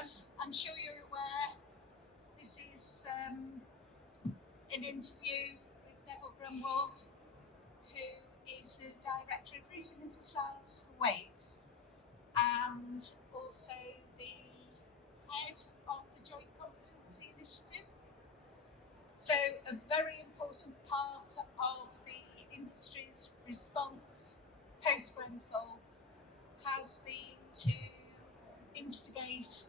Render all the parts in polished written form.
As I'm sure you're aware, this is an interview with Neville Grunwald, who is the Director of Roofing and Facades for Wates, and also the head of the Joint Competency Initiative. So a very important part of the industry's response post-Grenfell has been to instigate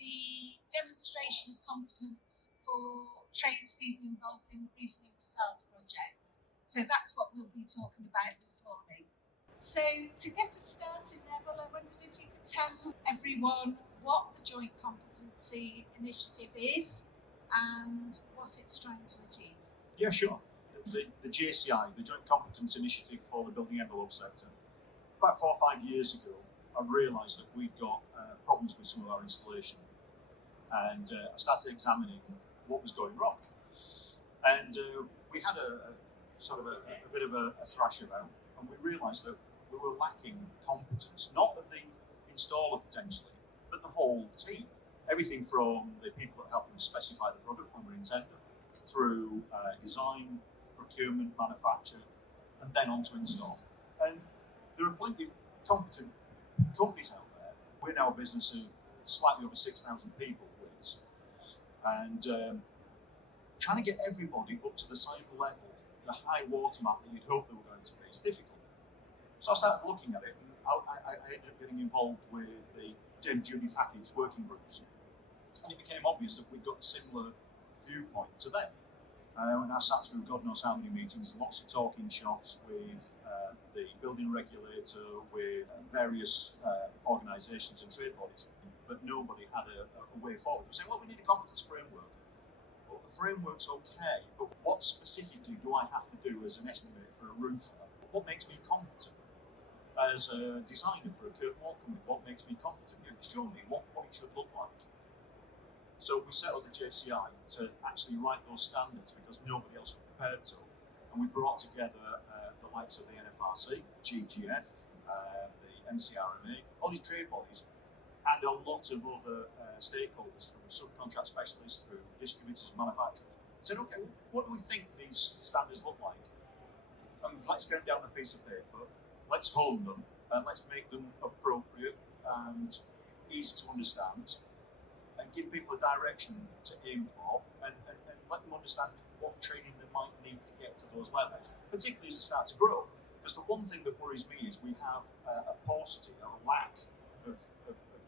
the demonstration of competence for tradespeople involved in roofing and facades projects. So that's what we'll be talking about this morning. So to get us started, Neville, I wondered if you could tell everyone what the Joint Competency Initiative is and what it's trying to achieve. Yeah, sure. The JCI, the Joint Competence Initiative for the building envelope sector, about 4 or 5 years ago, I realised that we'd got problems with some of our installation, and I started examining what was going wrong. And we had a bit of a thrash about, and we realised that we were lacking competence, not of the installer potentially, but the whole team. Everything from the people that help them specify the product when we're in tender, through design, procurement, manufacture, and then on to install. And there are plenty of competent companies out there. We're now a business of slightly over 6,000 people, Wates, and trying to get everybody up to the same level, the high watermark that you'd hope they were going to be, is difficult. So I started looking at it, and I ended up getting involved with the Facades working groups. And it became obvious that we'd got a similar viewpoint to them. And I sat through God knows how many meetings, lots of talking shops with the building regulator, with various organisations and trade bodies, but nobody had a way forward. We were saying, well, we need a competence framework. Well, the framework's okay, but what specifically do I have to do as an estimator for a roofer? What makes me competent? As a designer for a curtain wall company, what makes me competent? Show me what it should look like. So we set up the JCI to actually write those standards because nobody else was prepared to. And we brought together the likes of the NFRC, GGF, the MCRMA, all these trade bodies, and a lot of other stakeholders, from subcontract specialists through distributors and manufacturers. Said, okay, what do we think these standards look like? And let's get them down on a piece of paper, let's hone them, and let's make them appropriate and easy to understand, and give people a direction to aim for, and let them understand what training they might need to get to those levels, particularly as they start to grow. Because the one thing that worries me is we have a paucity, a lack of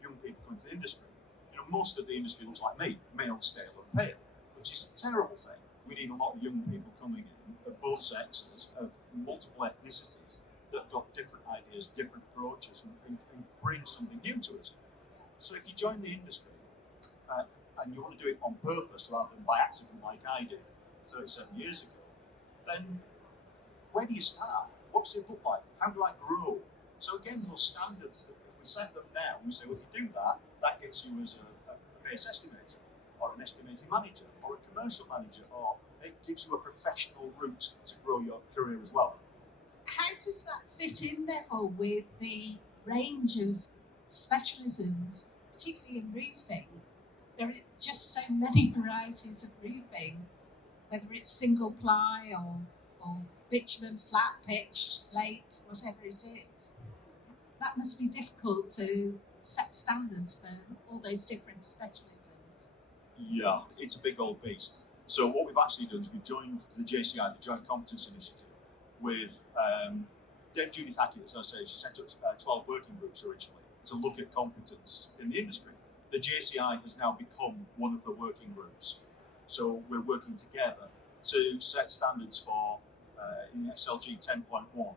young people coming to the industry. You know, most of the industry looks like me, male, stale and pale, which is a terrible thing. We need a lot of young people coming in of both sexes, of multiple ethnicities, that have got different ideas, different approaches, and bring something new to us. So if you join the industry, and you want to do it on purpose rather than by accident like I did 37 years ago, then where do you start? What does it look like? How do I grow? So again, those standards, that if we set them now, we say, well, if you do that, that gets you as a base estimator, or an estimating manager, or a commercial manager, or it gives you a professional route to grow your career as well. How does that fit in, Neville, with the range of specialisms, particularly in roofing? There are just so many varieties of roofing, whether it's single ply or bitumen, flat pitch, slate, whatever it is. That must be difficult to set standards for all those different specialisms. Yeah, it's a big old beast. So what we've actually done is we've joined the JCI, the Joint Competence Initiative, with Judy Thackett, as I say, she set up 12 working groups originally to look at competence in the industry. The JCI has now become one of the working groups. So we're working together to set standards for, in SLG 10.1,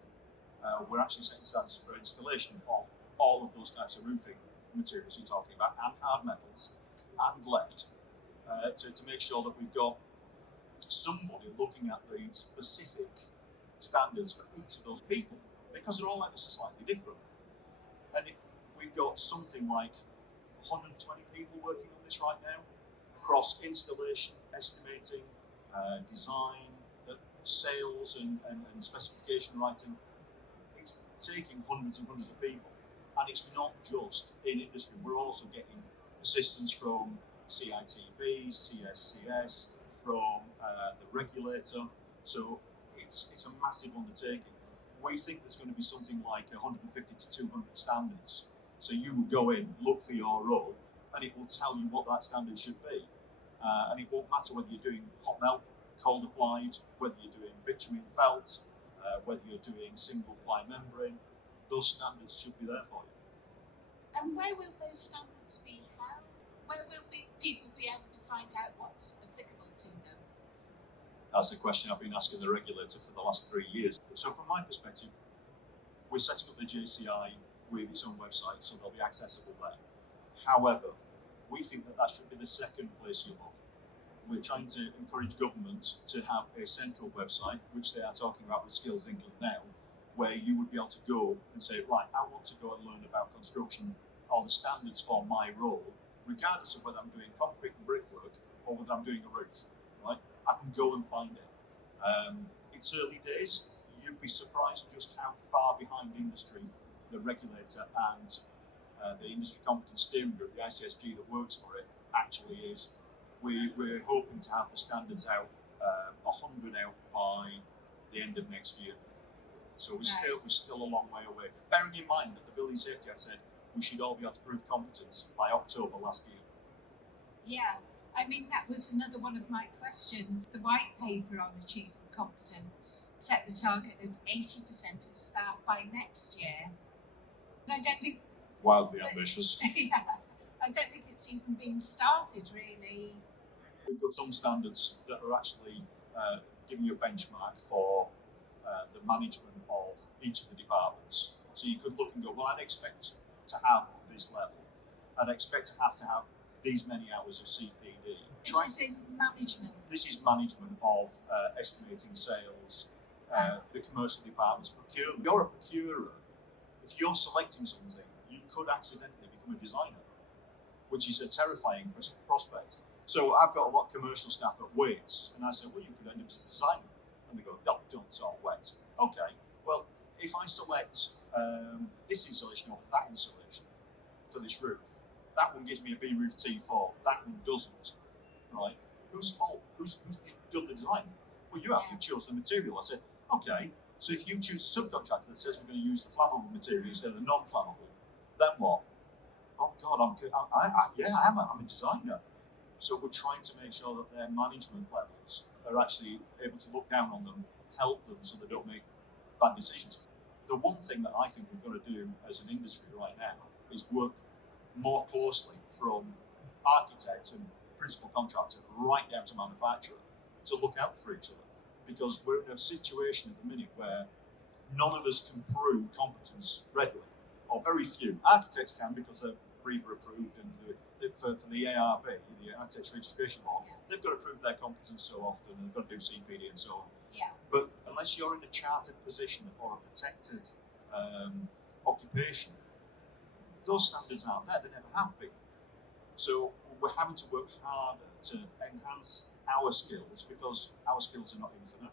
we're actually setting standards for installation of all of those types of roofing materials you're talking about, and hard metals, and lead, to make sure that we've got somebody looking at the specific standards for each of those people, because they're all ever so slightly different. And if we've got something like 120 people working on this right now, across installation, estimating, design, sales and specification writing, it's taking hundreds and hundreds of people. And it's not just in industry, we're also getting assistance from CITB, CSCS, from the regulator. So it's a massive undertaking. We think there's going to be something like 150 to 200 standards. So you will go in, look for your role, and it will tell you what that standard should be. And it won't matter whether you're doing hot melt, cold applied, whether you're doing bitumen felt, whether you're doing single ply membrane. Those standards should be there for you. And where will those standards be held? Where will people be able to find out what's applicable to them? That's the question I've been asking the regulator for the last 3 years. So from my perspective, we're setting up the JCI with its own website, so they'll be accessible there. However, we think that should be the second place you look. We're trying to encourage government to have a central website, which they are talking about with Skills England now, where you would be able to go and say, right, I want to go and learn about construction or the standards for my role, regardless of whether I'm doing concrete and brickwork or whether I'm doing a roof, right? I can go and find it. It's early days. You'd be surprised just how far behind industry, the regulator and the industry competence steering group, the ICSG that works for it, actually is. We're hoping to have the standards out, 100 out by the end of next year. So we're still a long way away. Bearing in mind that the Building Safety Act said we should all be able to prove competence by October last year. Yeah, I mean, that was another one of my questions. The white paper on achieving competence set the target of 80% of staff by next year. And I don't think... Wildly ambitious. Yeah, I don't think it's even been started, really. We've got some standards that are actually giving you a benchmark for the management of each of the departments. So you could look and go, well, I'd expect to have this level. I'd expect to have these many hours of CPD. This is in management. This is management of estimating sales, the commercial departments, procurement. You're a procurer. If you're selecting something, you could accidentally become a designer, which is a terrifying prospect. So I've got a lot of commercial staff at Wates, and I said, well, you could end up as a designer. And they go, no, don't talk wet. Okay, well, if I select this insulation over that insulation for this roof, that one gives me a B roof T4, that one doesn't, right? Whose fault? Who's done the design? Well, you have. You chose the material. I said, okay, so if you choose a subcontractor that says we're going to use the flammable material instead of non-flammable, then what? Oh God, I'm a designer. So we're trying to make sure that their management levels are actually able to look down on them, help them so they don't make bad decisions. The one thing that I think we've got to do as an industry right now is work more closely from architect and principal contractor right down to manufacturer to look out for each other. Because we're in a situation at the minute where none of us can prove competence readily, or very few. Architects can because they're REBA approved, and for the ARB, the Architecture Registration Board, they've got to prove their competence so often, and they've got to do CPD and so on. Yeah. But unless you're in a chartered position or a protected occupation, those standards aren't there, they never have been. So we're having to work harder to enhance our skills, because our skills are not infinite.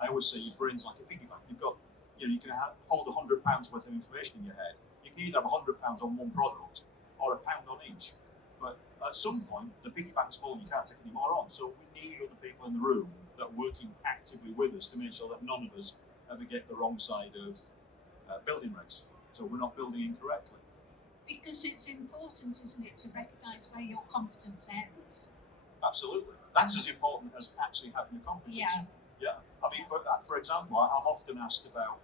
I always say your brain's like a piggy bank. You've got, you can hold £100 worth of information in your head. You can either have £100 on one product or £1 on each. But at some point, the piggy bank's full, you can't take any more on. So we need other people in the room that are working actively with us to make sure that none of us ever get the wrong side of building regs. So we're not building incorrectly. Because it's important, isn't it, to recognise where your competence ends? Absolutely. That's as important as actually having a competence. Yeah. Yeah. I mean, for example, I'm often asked about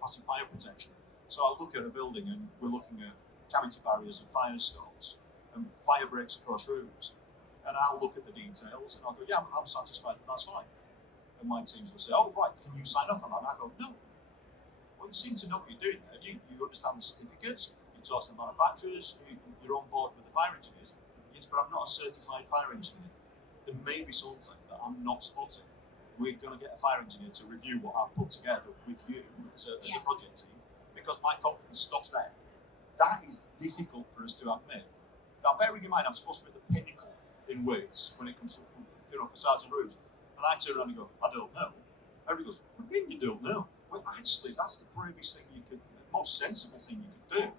passive fire protection. So I'll look at a building and we're looking at cavity barriers and fire stones and fire breaks across rooms. And I'll look at the details and I'll go, yeah, I'm satisfied, that's fine. And my teams will say, oh, right, can you sign off on that? And I go, no. Well, you seem to know what you're doing there. You understand the certificates, you talk to the manufacturers, you're on board with the fire engineers. Yes, but I'm not a certified fire engineer. There may be something that I'm not spotting. We're going to get a fire engineer to review what I've put together with you as a project team, because my competence stops there. That is difficult for us to admit. Now, bearing in mind, I'm supposed to be at the pinnacle in Wates when it comes to facades and roofs, and I turn around and go, I don't know. Everybody goes, what do you mean you don't know? Well, actually, that's the bravest thing you could, the most sensible thing you could do.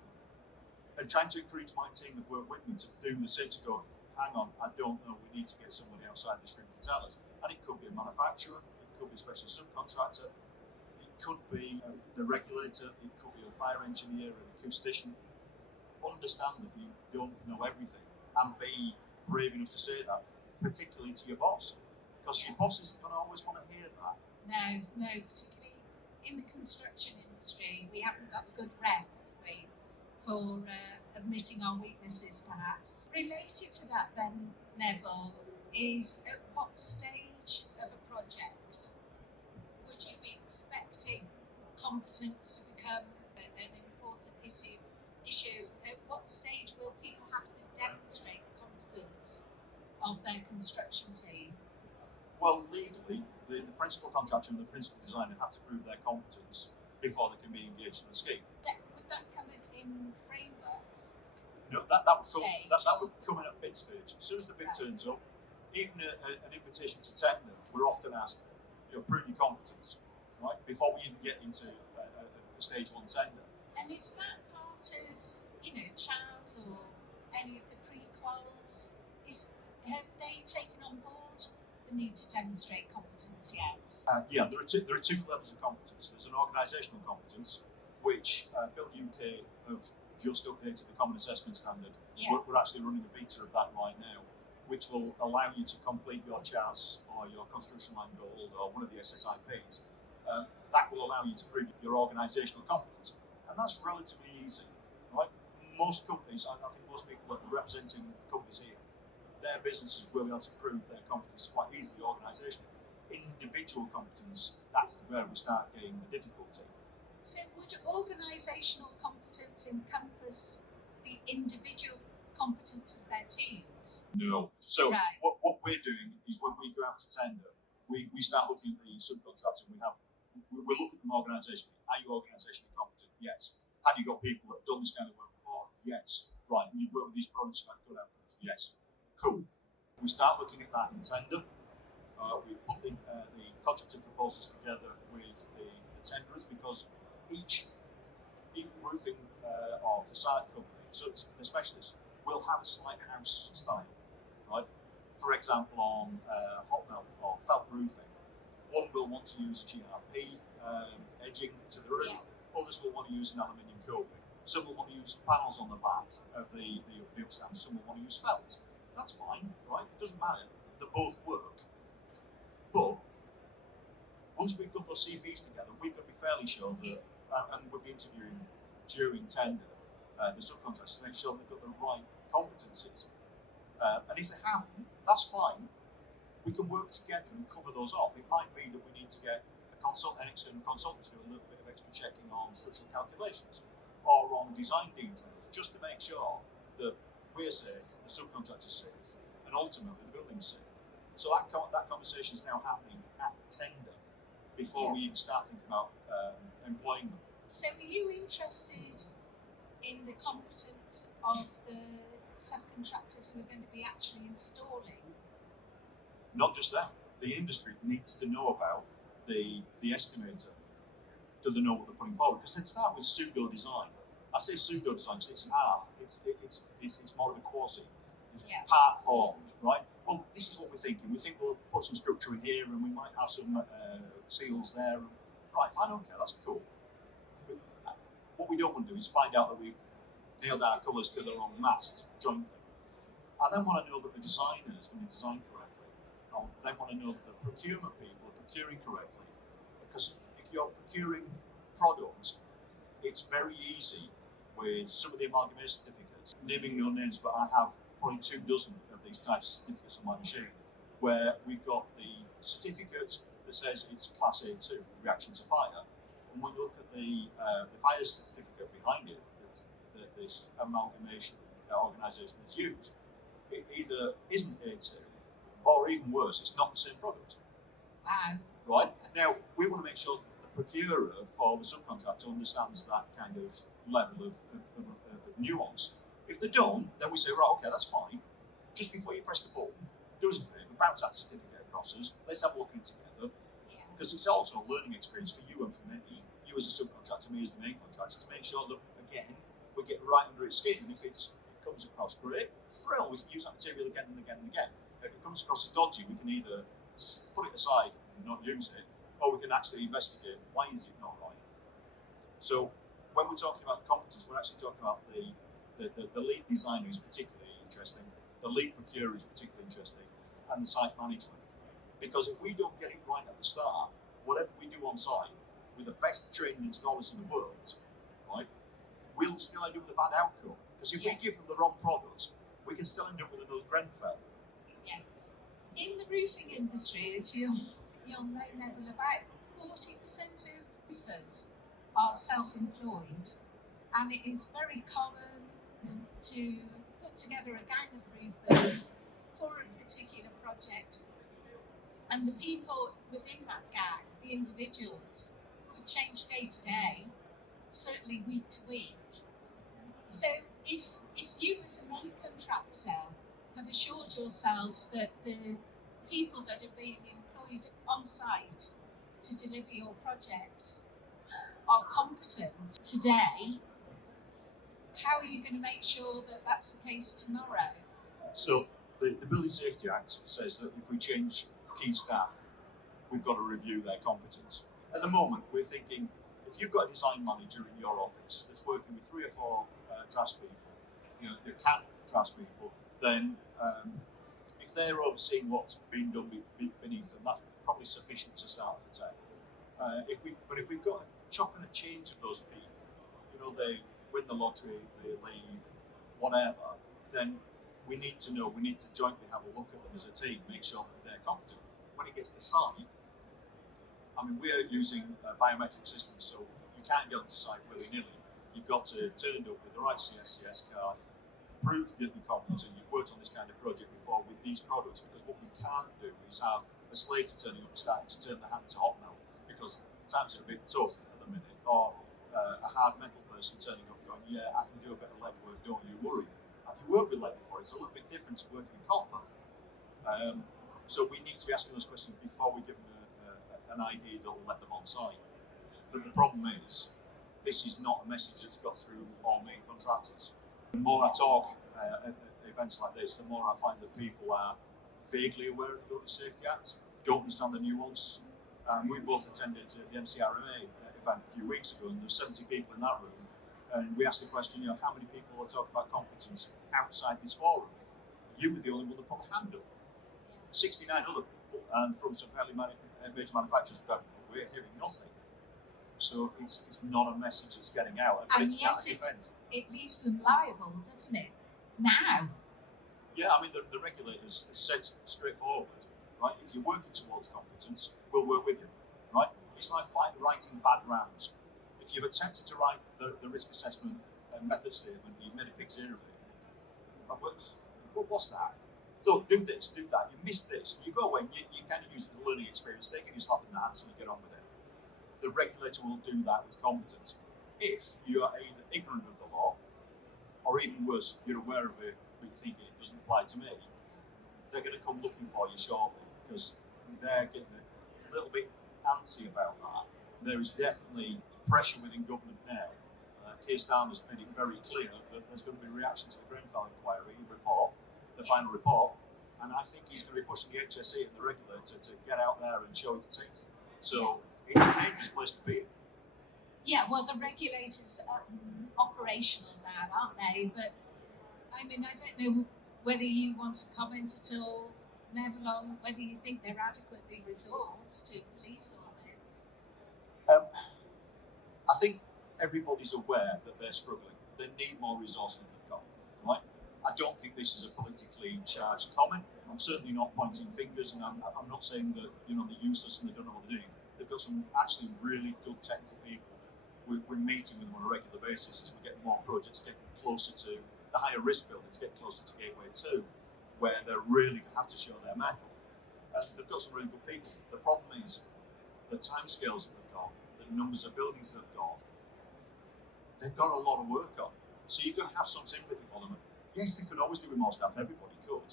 and trying to encourage my team that work with me to do the same, to go, hang on, I don't know, we need to get somebody outside this room to tell us. And it could be a manufacturer, it could be a special subcontractor, it could be the regulator, it could be a fire engineer, an acoustician. Understand that you don't know everything, and be brave enough to say that, particularly to your boss, because your boss isn't going to always want to hear that. No, particularly in the construction industry, we haven't got a good rep, have we, for admitting our weaknesses, perhaps. Related to that then, Neville, is at what stage of a project would you be expecting competence to become an important issue? At what stage will people have to demonstrate the competence of their construction team? Well, legally, the principal contractor and the principal designer have to prove their competence before they can be engaged in the scheme. Would that come in frameworks? No, that would come in at bid stage. As soon as the bid turns up, even an invitation to tender, we're often asked, prove your competence, right? Before we even get into a stage one tender. And is that part of, CHAS or any of the pre-quals? Have they taken on board the need to demonstrate competence yet? Yeah, there are two levels of competence. There's an organisational competence, which Build UK have just updated the Common Assessment Standard. Yeah. We're actually running a beta of that right now, which will allow you to complete your CHAS or your Construction Line Gold or one of the SSIPs. That will allow you to prove your organisational competence, and that's relatively easy, right? Most companies, I think most people that are representing companies here, their businesses will be able to prove their competence quite easily, organisational. Individual competence, that's where we start getting the difficulty. So would organisational competence encompass the individual competence of their teams? No. So right. what we're doing is when we go out to tender, we start looking at the subcontractor. We look at them organisationally. Are you organisationally competent? Yes. Have you got people that have done this kind of work before? Yes. Right. You've worked with these products and had good outcomes? Yes. Cool. We start looking at that in tender. We put the contracting proposals together with the tenderers, because each roofing or facade company, so it's a specialist, will have a slight house style, right? For example, on hot melt or felt roofing, one will want to use a GRP edging to the roof. Yeah. Others will want to use an aluminium coping. Some will want to use panels on the back of the upstand. Some will want to use felt. That's fine, right? It doesn't matter. They both work. But once we've got those CVs together, we've got to be fairly sure that, and we'll be interviewing during tender the subcontractors to make sure they've got the right competencies. And if they haven't, that's fine. We can work together and cover those off. It might be that we need to get an external consultant to do a little bit of extra checking on structural calculations or on design details, just to make sure that we're safe, the subcontractor's safe, and ultimately the building's safe. So that conversation is now happening at tender before we even start thinking about employing them. So are you interested in the competence of the subcontractors who are going to be actually installing? Not just that. The industry needs to know about the estimator. Do they know what they're putting forward? Because they start with pseudo design. I say pseudo design because it's half. It's more of a quasi. It's part formed, right? Well, this is what we're thinking. We think we'll put some structure in here, and we might have some seals there. Right, fine, okay, that's cool. But what we don't want to do is find out that we've nailed our colours to the wrong mast jointly. I then want to know that the designer is going to design correctly. I then want to know that the procurement people are procuring correctly. Because if you're procuring product, it's very easy with some of the amalgamation certificates, naming no names, but I have probably 24 of these types of certificates on my machine, where we've got the certificate that says it's Class A2, reaction to fire, and when you look at the fire certificate behind it, that this amalgamation organisation has used, it either isn't A2, or even worse, it's not the same product. Right? Now, we want to make sure that the procurer for the subcontractor understands that kind of level of nuance. If they don't, then we say, right, okay, that's fine. Just before you press the button, do us a favour, bounce that certificate across us, let's have a look at it together. Because it's also a learning experience for you and for me, you as a subcontractor, me as the main contractor, to make sure that, again, we get right under its skin, and if it comes across great, brilliant, we can use that material again and again and again. If it comes across as dodgy, we can either put it aside and not use it, or we can actually investigate why is it not right. So when we're talking about the competence, we're actually talking about the lead designer is particularly interesting, the lead procurer is particularly interesting, and the site management. Because if we don't get it right at the start, whatever we do on site, with the best trained installers in the world, right, we'll still end up with a bad outcome. Because if we give them the wrong product, we can still end up with another Grenfell. Yes. In the roofing industry, as you'll know, Neville, about 40% of roofers are self-employed, and it is very common to put together a gang of roofers for a particular project, and the people within that gang, the individuals, could change day to day, certainly week to week. So if you as a main contractor have assured yourself that the people that are being employed on site to deliver your project are competent today, how are you going to make sure that that's the case tomorrow? So the Building Safety Act says that if we change key staff, we've got to review their competence. At the moment, we're thinking, if you've got a design manager in your office that's working with 3 or 4 draftspeople, the CAD draftspeople, then if they're overseeing what's being done beneath them, that's probably sufficient to start the tech. But if we've got a chop and a change of those people, they win the lottery, they leave, whatever, then we need to jointly have a look at them as a team, make sure that they're competent. When it gets to site, we're using biometric systems, so you can't get onto site willy-nilly. You've got to turn up with the right CSCS card, prove that you're competent, you've worked on this kind of project before with these products, because what we can't do is have a slater turning up and starting to turn the hand to hot melt, because times are a bit tough at the minute, or a hard metal person turning up and going, yeah, I can do a bit of lead work, don't you worry. Have you worked with lead before? It's a little bit different to working with copper. So we need to be asking those questions before we give them an idea that will let them on site. But the problem is, this is not a message that's got through all main contractors. The more I talk at events like this, the more I find that people are vaguely aware of the Building Safety Act, don't understand the nuance. We both attended the MCRMA event a few weeks ago, and there were 70 people in that room, and we asked the question, how many people are talking about competence outside this forum? You were the only one that put a hand up. 69 other people, and from some fairly major manufacturers, we're hearing nothing. So it's not a message that's getting out. And yet it leaves them liable, doesn't it? Now. Yeah, the regulators said straightforward, right? If you're working towards competence, we'll work with you, right? It's like writing bad rounds. If you've attempted to write the risk assessment method statement, you've made a big zero of it. What's that? Don't do this, do that. You missed this. You go away and you kind of use the learning experience. They give you a slap in the hands and you get on with it. The regulator will do that with competence. If you are either ignorant of the law, or even worse, you're aware of it, but you're thinking it doesn't apply to me, they're going to come looking for you shortly, because they're getting a little bit antsy about that. There is definitely pressure within government now. Keir Starmer's made it very clear that there's going to be a reaction to the Grenfell inquiry report, the final report, and I think he's going to be pushing the HSE and the regulator to get out there and show it teeth. So it's a dangerous place to be. Yeah, well, the regulators are operational now, aren't they? But I don't know whether you want to comment at all, Neville, on whether you think they're adequately resourced to police all this. I think everybody's aware that they're struggling. They need more resource than they've got, right? I don't think this is a politically charged comment. I'm certainly not pointing fingers, and I'm not saying that they're useless and they don't know what they're doing. They've got some actually really good technical people. We're meeting with them on a regular basis as we get more projects getting closer to the higher risk buildings, getting closer to Gateway 2, where they're really going to have to show their mettle. And they've got some really good people. The problem is the timescales that they've got, the numbers of buildings they've got a lot of work on. So you've got to have some sympathy for them. Yes, they could always do with more staff, everybody could.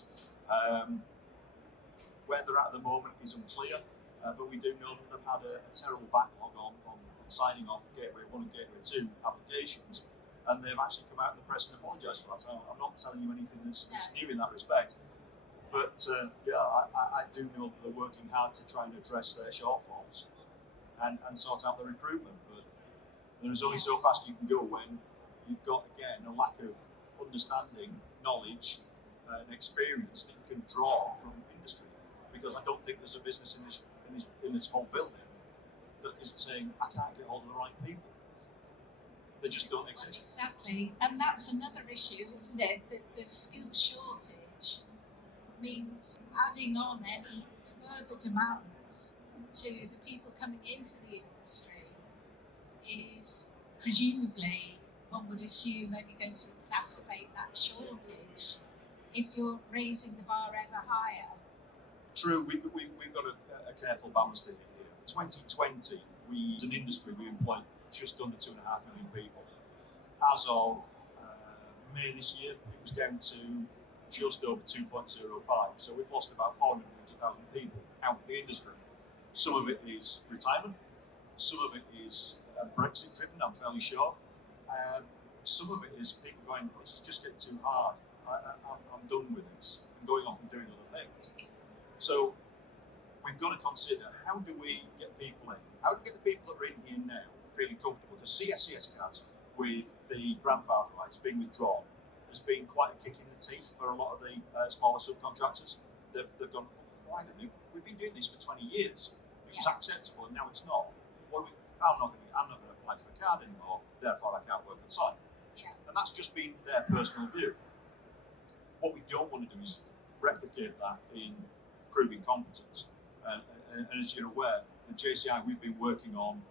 Where they're at the moment is unclear, but we do know that they've had a terrible backlog on signing off Gateway 1 and Gateway 2 applications, and they've actually come out in the press and apologised for that. So I'm not telling you anything that's new in that respect. But I do know that they're working hard to try and address their shortfalls and sort out the recruitment. But there's only so fast you can go when you've got, again, a lack of understanding, knowledge, and experience that you can draw from industry. Because I don't think there's a business in this whole building that isn't saying, I can't get hold of the right people. They just don't exist. Exactly, and that's another issue, isn't it? That the skill shortage means adding on any further demands to the people coming into the industry is presumably, one would assume, only going to exacerbate that shortage if you're raising the bar ever higher. True, we've got a careful balance to hit here. 2020, as an industry, we employed just under 2.5 million people. As of May this year, it was down to just over 2.05. So we've lost about 450,000 people out of the industry. Some of it is retirement, some of it is Brexit driven, I'm fairly sure. Some of it is people going, this is just getting too hard. I'm done with this. I'm going off and doing other things. So we've got to consider, how do we get people in? How do we get the people that are in here now feeling comfortable? The CSCS cards with the grandfather rights being withdrawn has been quite a kick in the teeth for a lot of the smaller subcontractors. They've gone, well, we've been doing this for 20 years, which is acceptable, and now it's not. I'm not going to apply for a card anymore, therefore I can't work on site. Yeah. And that's just been their personal view. What we don't want to do is replicate that in proving competence. And as you're aware, the JCI, we've been working on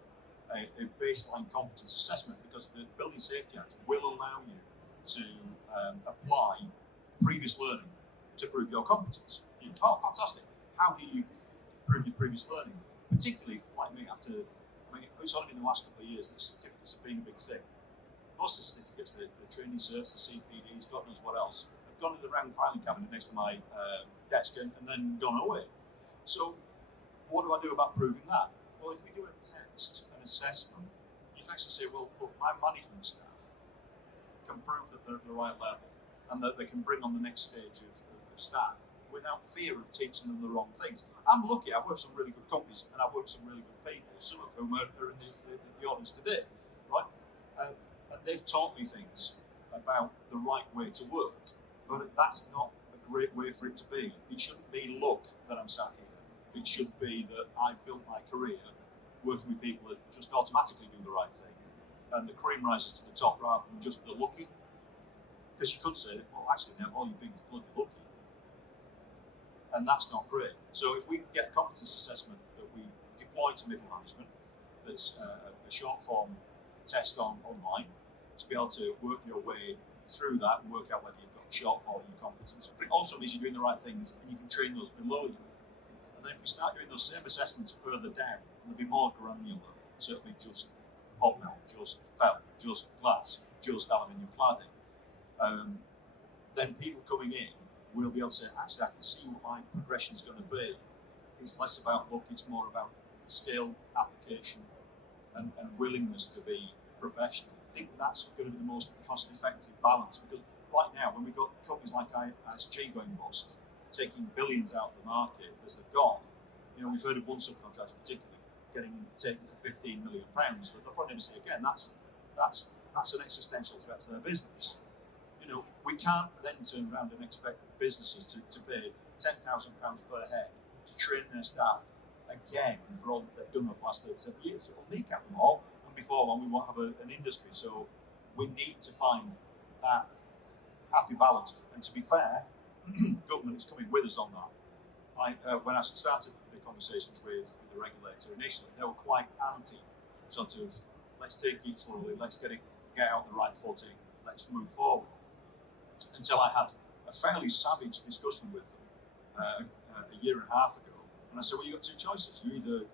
a baseline competence assessment, because the Building Safety Act will allow you to apply previous learning to prove your competence. Oh, fantastic. How do you prove your previous learning? Particularly if, like me, it's only in the last couple of years that certificates have been a big thing. Most of the certificates, the training certs, the CPDs, God knows what else, have gone in the round filing cabinet next to my desk and then gone away. So what do I do about proving that? Well, if we do a test, an assessment, you can actually say, well, look, my management staff can prove that they're at the right level and that they can bring on the next stage of staff without fear of teaching them the wrong things. I'm lucky, I've worked with some really good companies and I've worked with some really good people, some of whom are in the audience today, right? And they've taught me things about the right way to work, but that's not a great way for it to be. It shouldn't be luck that I'm sat here. It should be that I built my career working with people that just automatically do the right thing, and the cream rises to the top rather than just the lucky. Because you could say, well, actually, now all you're being is bloody lucky. And that's not great. So if we can get a competence assessment that we deploy to middle management, that's a short form test online, to be able to work your way through that and work out whether you've got a shortfall in your competence. It also means you're doing the right things and you can train those below you. And then if we start doing those same assessments further down, they'll be more granular. So it'll be just hobnail, just felt, just glass, just aluminium cladding. Then people coming in will be able to say, actually, I can see what my progression is going to be. It's less about luck, it's more about skill, application, and willingness to be professional. I think that's going to be the most cost-effective balance, because right now, when we've got companies like ISG going bust, taking billions out of the market as they've gone, we've heard of one subcontractor particularly getting taken for £15 million, but they'll probably never say again, that's an existential threat to their business. We can't then turn around and expect businesses to pay £10,000 per head to train their staff again for all that they've done over the last 37 years. It will kneecap them all, and before long we won't have an industry. So we need to find that happy balance. And to be fair, government is coming with us on that. When I started the conversations with the regulator initially, they were quite anti, sort of, let's take it slowly, let's get out the right footing, let's move forward. Until I had a fairly savage discussion with them a year and a half ago. And I said, well, you've got two choices. You either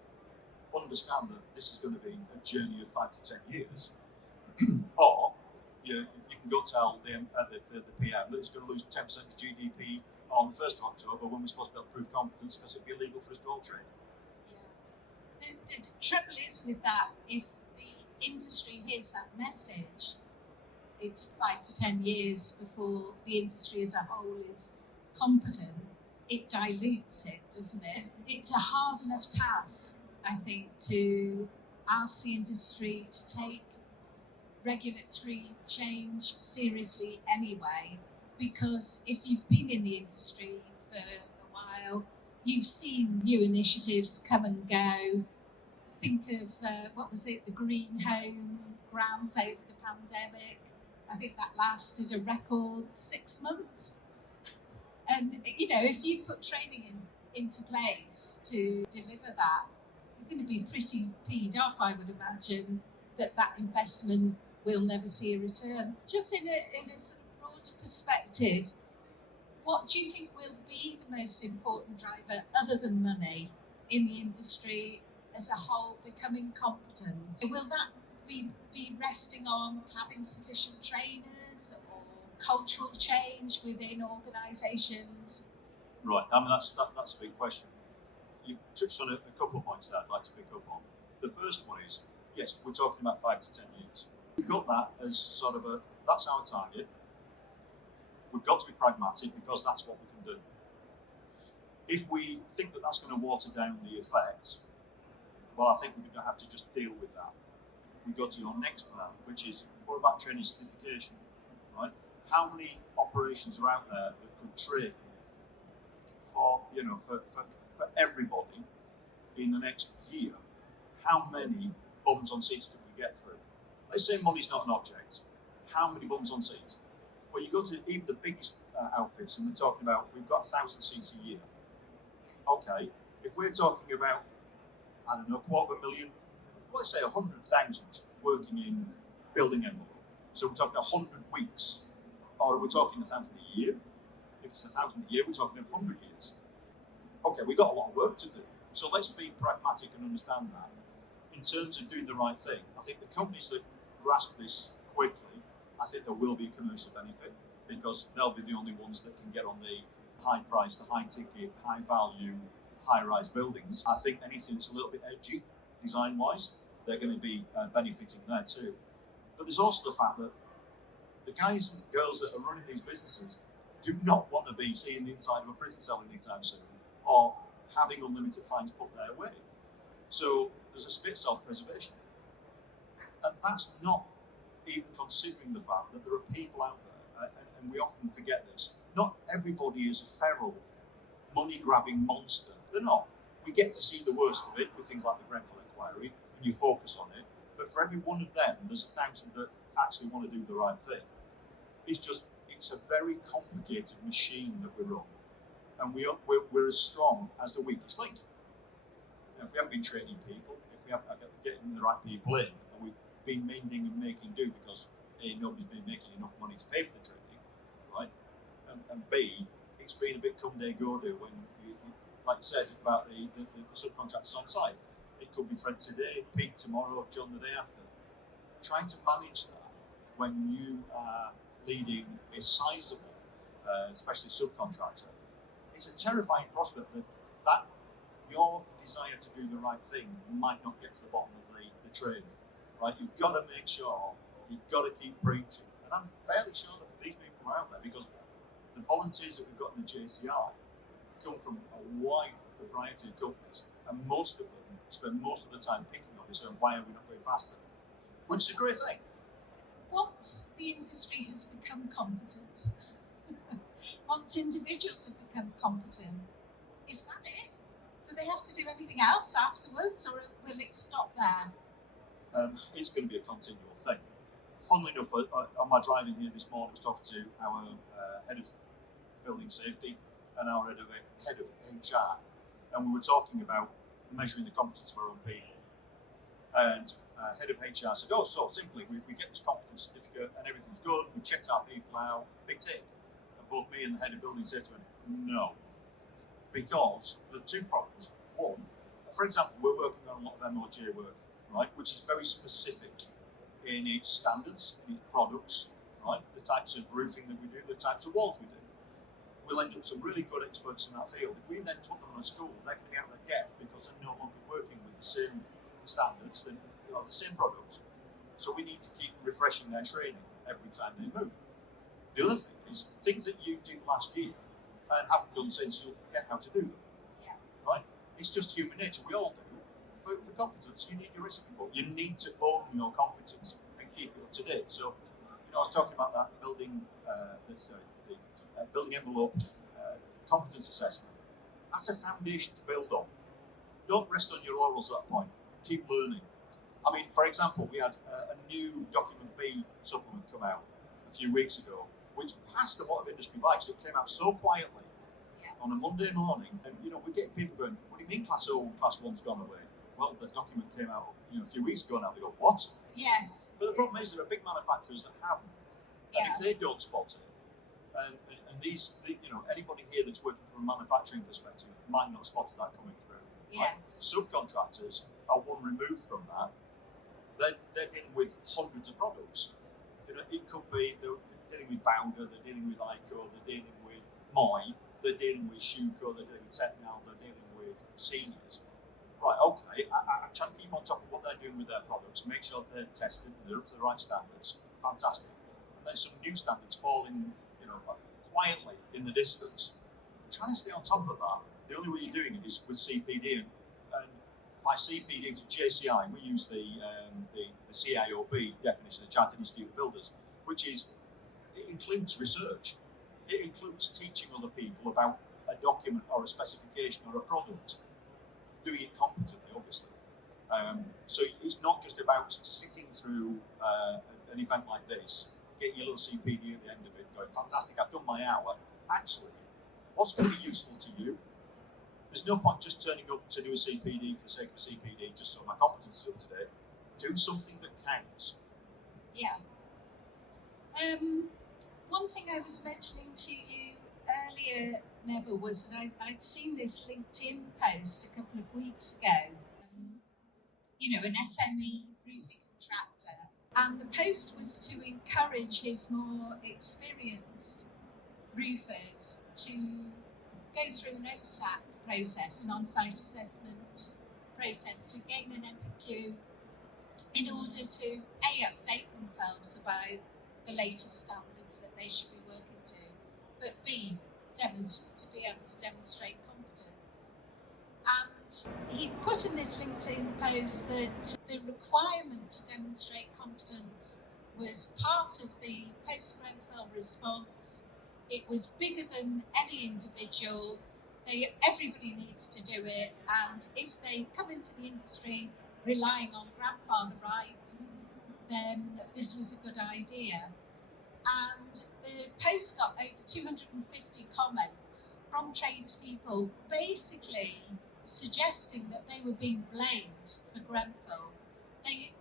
understand that this is going to be a journey of 5 to 10 years, or you can go tell the PM that it's going to lose 10% of GDP on the 1st of October when we're supposed to be able to prove competence because it'd be illegal for us to all trade. Yeah. The trouble is with that, if the industry hears that message, it's 5 to 10 years before the industry as a whole is competent, it dilutes it, doesn't it? It's a hard enough task, I think, to ask the industry to take regulatory change seriously anyway, because if you've been in the industry for a while, you've seen new initiatives come and go. Think of, what was it, the Green Home grant over the pandemic. I think that lasted a record 6 months. And, if you put training into place to deliver that, you're going to be pretty peed off, I would imagine, that investment will never see a return. Just in a sort of broad perspective, what do you think will be the most important driver, other than money, in the industry as a whole becoming competent? Will that be resting on having sufficient trainers, or cultural change within organisations? Right, I mean that's a big question. You've touched on a couple of points that I'd like to pick up on. The first one is, yes, we're talking about 5 to 10 years. We've got that as sort of that's our target. We've got to be pragmatic because that's what we can do. If we think that that's going to water down the effect, well, I think we're going to have to just deal with that. We go to your next plan, which is, what about training certification, right? How many operations are out there that could train for everybody in the next year? How many bums on seats could we get through? Let's say money's not an object. How many bums on seats? Well, you go to even the biggest outfits, and we're talking about, we've got 1,000 seats a year. Okay, if we're talking about, I don't know, 250,000, let's say 100,000 working in building envelope. So we're talking 100 weeks, or are we talking 1,000 a year? If it's 1,000 a year, we're talking 100 years. Okay, we've got a lot of work to do. So let's be pragmatic and understand that. In terms of doing the right thing, I think the companies that grasp this quickly, I think there will be a commercial benefit, because they'll be the only ones that can get on the high price, the high ticket, high value, high rise buildings. I think anything that's a little bit edgy, design wise, they're going to be benefiting there too. But there's also the fact that the guys and girls that are running these businesses do not want to be seeing the inside of a prison cell anytime soon, or having unlimited fines put their way. So there's a bit of self-preservation. And that's not even considering the fact that there are people out there, and we often forget this, not everybody is a feral, money-grabbing monster. They're not. We get to see the worst of it with things like the Grenfell inquiry, and you focus on it. But for every one of them, there's 1,000 that actually want to do the right thing. It's a very complicated machine that we run. And we're as strong as the weakest link. If we haven't been training people, if we haven't getting the right people in, and we've been mending and making do because A, nobody's been making enough money to pay for the training, right? And B, it's been a bit come day go do when, like you said, about the subcontractors on site. It could be Fred today, Pete tomorrow, John the day after. Trying to manage that when you are leading a sizable, especially subcontractor, it's a terrifying prospect that your desire to do the right thing might not get to the bottom of the training, right? You've got to make sure, you've got to keep preaching. And I'm fairly sure that these people are out there, because the volunteers that we've got in the JCI come from a wide variety of companies, and most of them spend most of the time picking on this, and why are we not going faster? Which is a great thing. Once the industry has become competent, once individuals have become competent, is that it? Do they have to do anything else afterwards, or will it stop there? It's going to be a continual thing. Funnily enough, on my drive in here this morning, I was talking to our head of building safety and our head of HR, and we were talking about measuring the competence of our own people. And head of HR said, so simply, we get this competence certificate and everything's good, we checked our people out, big tick. And both me and the head of building safety went, no. Because there are two problems. One, for example, we're working on a lot of MOJ work, right, which is very specific in its standards, in its products, right, the types of roofing that we do, the types of walls we do. We'll end up with some really good experts in that field. If we then put them in a school, they're going to get out of their depth because they're no longer working with the same standards, the same products. So we need to keep refreshing their training. every time they move. The other thing is things that you did last year and haven't done since, you'll forget how to do them. Yeah. Right? It's just human nature. We all do. For competence, you need your recipe book. You need to own your competence and keep it up to date. So, I was talking about that building, building envelope competence assessment. That's a foundation to build on. Don't rest on your laurels at that point. Keep learning. I mean, for example, we had a new document B supplement come out a few weeks ago, which passed a lot of industry by. So it came out so quietly on a Monday morning, and we get people going, "What do you mean Class O and Class 1's gone away?" Well, the document came out a few weeks ago now. They go, "What?" Yes. But the problem is there are big manufacturers that haven't, and if they don't spot it, and these, anybody here that's working from a manufacturing perspective might not have spotted that coming through. Yes. Like, subcontractors are one removed from that. They're dealing with hundreds of products. It could be they're dealing with Bowder, they're dealing with ICO, they're dealing with Moy, they're dealing with Shuko, they're dealing with Technal, they're dealing with seniors. Right, okay, I'm trying to keep on top of what they're doing with their products, make sure they're tested and they're up to the right standards. Fantastic. And then some new standards falling, quietly in the distance. Trying to stay on top of that, the only way you're doing it is with CPD. And by CPD for JCI, we use the CIOB definition, the Chartered Institute of Builders, which is, it includes research. It includes teaching other people about a document or a specification or a product, doing it competently, obviously. So it's not just about sitting through an event like this, getting your little CPD at the end of it, going, fantastic, I've done my hour. Actually, what's going to be useful to you? There's no point just turning up to do a CPD for the sake of CPD, just so my competence is up to date. Do something that counts. Yeah. One thing I was mentioning to you earlier, Neville, was that I'd seen this LinkedIn post a couple of weeks ago. An SME roofing contractor, and the post was to encourage his more experienced roofers to go through an OSAC process, an on-site assessment process, to gain an MVQ in order to update themselves about the latest standards that they should be working to, but B, to be able to demonstrate competence. And he put in this LinkedIn post that the requirement to demonstrate competence was part of the post-Grenfell response. It was bigger than any individual. Everybody needs to do it, and if they come into the industry relying on grandfather rights, then this was a good idea. And the post got over 250 comments from tradespeople, basically suggesting that they were being blamed for Grenfell. They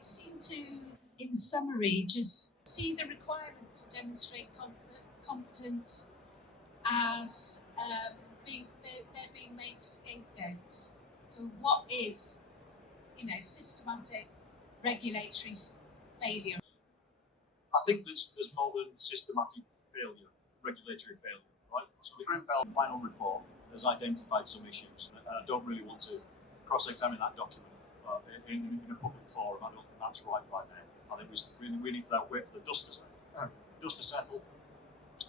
seem to, in summary, just see the requirement to demonstrate competence as they're being made scapegoats for what is, systematic regulatory failure. I think there's more than systematic failure, regulatory failure, right? So the Grenfell final report has identified some issues, and I don't really want to cross-examine that document in a public forum. I don't think that's right now. I think we need to wait for the dust to settle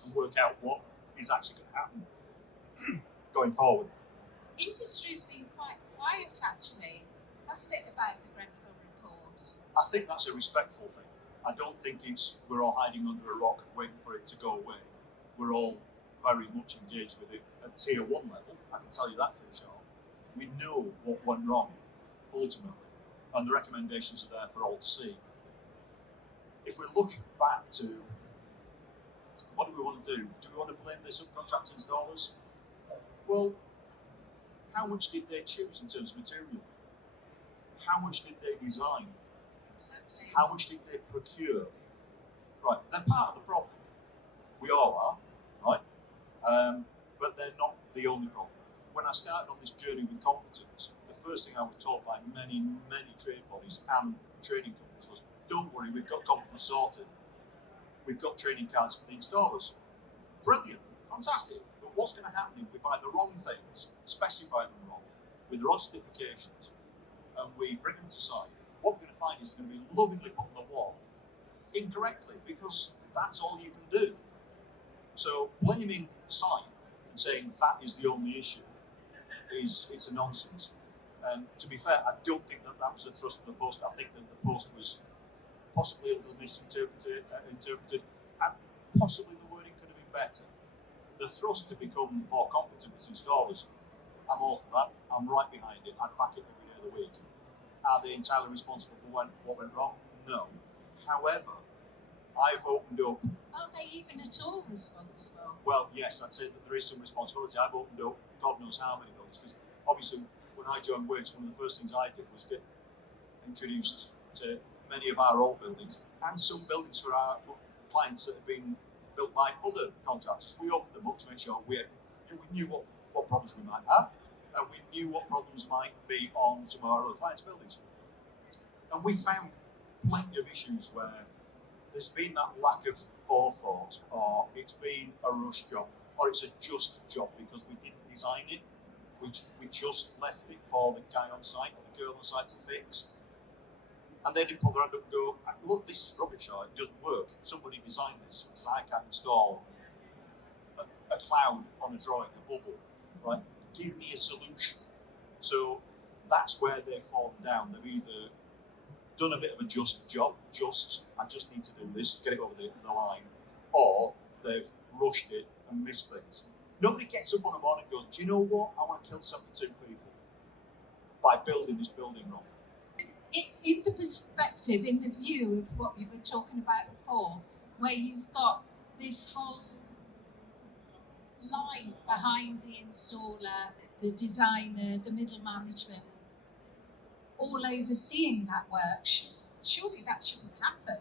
and work out what is actually going to happen going forward. Industry's been quite quiet, actually, hasn't it, about the Grenfell report? I think that's a respectful thing. I don't think we're all hiding under a rock waiting for it to go away. We're all very much engaged with it at tier 1 level. I can tell you that for sure. We know what went wrong, ultimately, and the recommendations are there for all to see. If we look back to what do we want to do? Do we want to blame the subcontract installers? Well, how much did they choose in terms of material? How much did they design? Exactly. How much did they procure? Right, they're part of the problem. We all are, right? But they're not the only problem. When I started on this journey with competence, the first thing I was taught by many, many trade bodies and training companies was, don't worry, we've got competence sorted. We've got training cards for the installers. Brilliant, fantastic. But what's going to happen if we buy the wrong things, specify them wrong, with the wrong certifications, and we bring them to site? What we're going to find is going to be lovingly put on the wall, incorrectly, because that's all you can do. So blaming site and saying that is the only issue it's a nonsense. And to be fair, I don't think that was the thrust of the post. I think that the post was possibly a little misinterpreted, and possibly the wording could have been better. The thrust to become more competent as installers, I'm all for that. I'm right behind it. I'd back it every day of the week. Are they entirely responsible for what went wrong? No. However, I've opened up. Are they even at all responsible? Well, yes, I'd say that there is some responsibility. I've opened up God knows how many buildings, because obviously when I joined Wates, one of the first things I did was get introduced to many of our old buildings and some buildings for our clients that have been built by other contractors. We opened them up to make sure we knew what problems we might have, and we knew what problems might be on some of our other clients' buildings. And we found plenty of issues where there's been that lack of forethought, or it's been a rush job, or it's a just job because we didn't design it. We just left it for the guy on site or the girl on site to fix. And they didn't put their hand up and go, look, this is rubbish, or it doesn't work. Somebody designed this, because I can't install a cloud on a drawing, a bubble, right? Give me a solution. So that's where they've fallen down. They've either done a bit of a just job, I just need to do this, get it over the line, or they've rushed it and missed things. Nobody gets up on a morning and goes, do you know what? I want to kill 72 people by building this building wrong. In the perspective, in the view of what we were talking about before, where you've got this whole line behind the installer, the designer, the middle management, all overseeing that work, surely that shouldn't happen.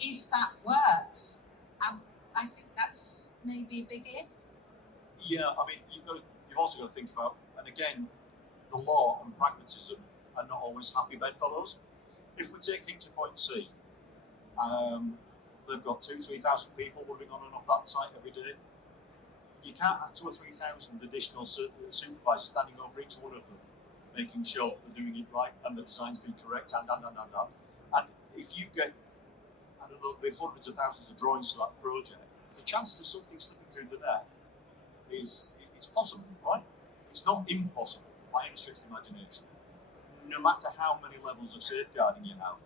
If that works, I think that's maybe a big if. Yeah, I mean, you've also got to think about, and again, the law and pragmatism are not always happy bedfellows. If we take Hinkley Point C, they've got 2,000-3,000 people moving on and off that site every day. You can't have 2,000 or 3,000 additional supervisors standing over each one of them, making sure that they're doing it right and the design's been correct, and. And if you get, I don't know, maybe hundreds of thousands of drawings for that project, the chances of something slipping through the net it's possible, right? It's not impossible by any stretch of the imagination, no matter how many levels of safeguarding you have.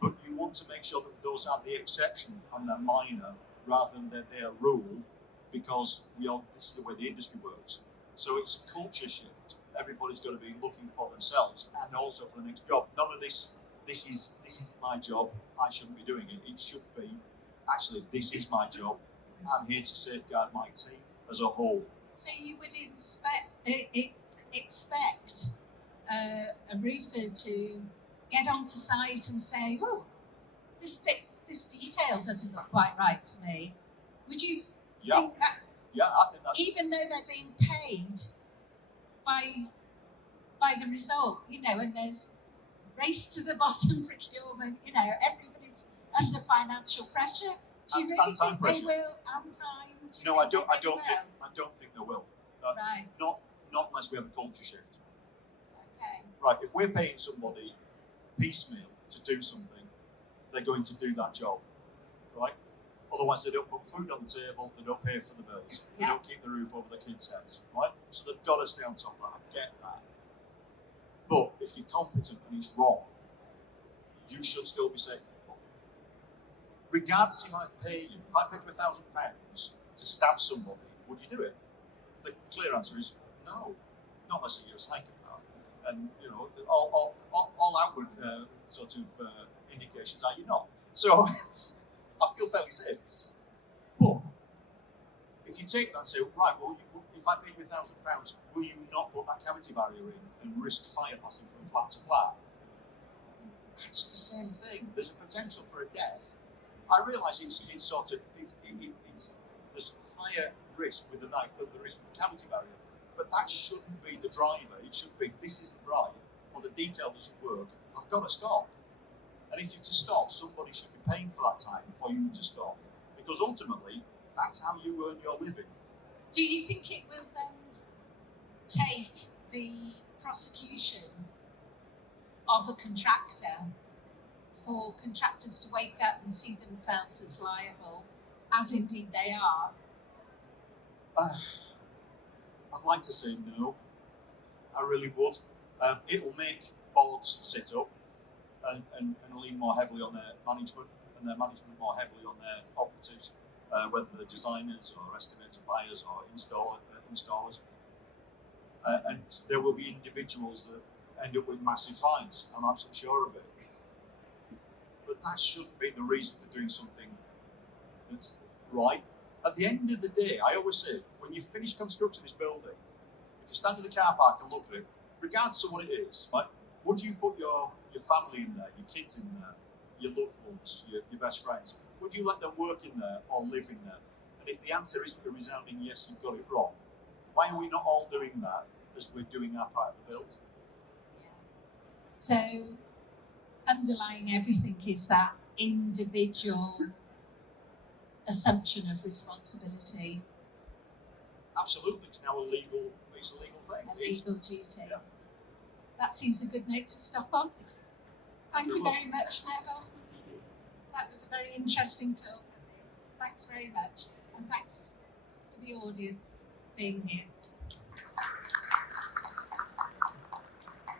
But you want to make sure that those are the exception and they're minor rather than they're a rule, because this is the way the industry works. So it's a culture shift. Everybody's got to be looking for themselves and also for the next job. None of this is my job, I shouldn't be doing it. It should be, actually, this is my job. I'm here to safeguard my team as a whole. So you would expect a roofer to get onto site and say, oh, this detail doesn't look quite right to me. Would you think that? Yeah, I think that's... Even though they're being paid by the result, and there's race to the bottom procurement, everybody's under financial pressure. Do you really think they will, and time? No, I don't think they will. Right. Not unless we have a culture shift. Okay. Right, if we're paying somebody piecemeal to do something, they're going to do that job, right? Otherwise, they don't put food on the table, they don't pay for the bills, they don't keep the roof over the kids' heads, right? So they've got to stay on top of that. I get that. But if you're competent and it's wrong, you should still be saying, regardless if I pay you, if I paid you £1,000 to stab somebody, would you do it? The clear answer is no, not unless you're a psychopath. And all outward sort of indications are you're not. So I feel fairly safe. But if you take that and say, right, well, if I paid you £1,000, will you not put that cavity barrier in and risk fire passing from flat to flat? It's the same thing. There's a potential for a death. I realise it's there's higher risk with a knife than there is with a cavity barrier, but that shouldn't be the driver. It should be, this isn't right, or the detail doesn't work, I've got to stop. And if you're to stop, somebody should be paying for that time for you to stop, because ultimately, that's how you earn your living. Do you think it will then take the prosecution of a contractor for contractors to wake up and see themselves as liable, as indeed they are? I'd like to say no. I really would. It'll make boards sit up and lean more heavily on their management, and their management more heavily on their operatives, whether they're designers or estimators, buyers or installers. And there will be individuals that end up with massive fines. I'm absolutely sure of it. But that shouldn't be the reason for doing something that's right. At the end of the day, I always say, when you finish constructing this building, if you stand in the car park and look at it, regardless of what it is, right, would you put your family in there, your kids in there, your loved ones, your best friends? Would you let them work in there or live in there? And if the answer isn't a resounding yes, you've got it wrong, why are we not all doing that as we're doing our part of the build? Yeah. So, underlying everything is that individual assumption of responsibility. Absolutely, it's now a legal thing. A legal duty. Yeah. That seems a good note to stop on. Thank you very much, Neville. That was a very interesting talk. Thanks very much. And thanks for the audience being here.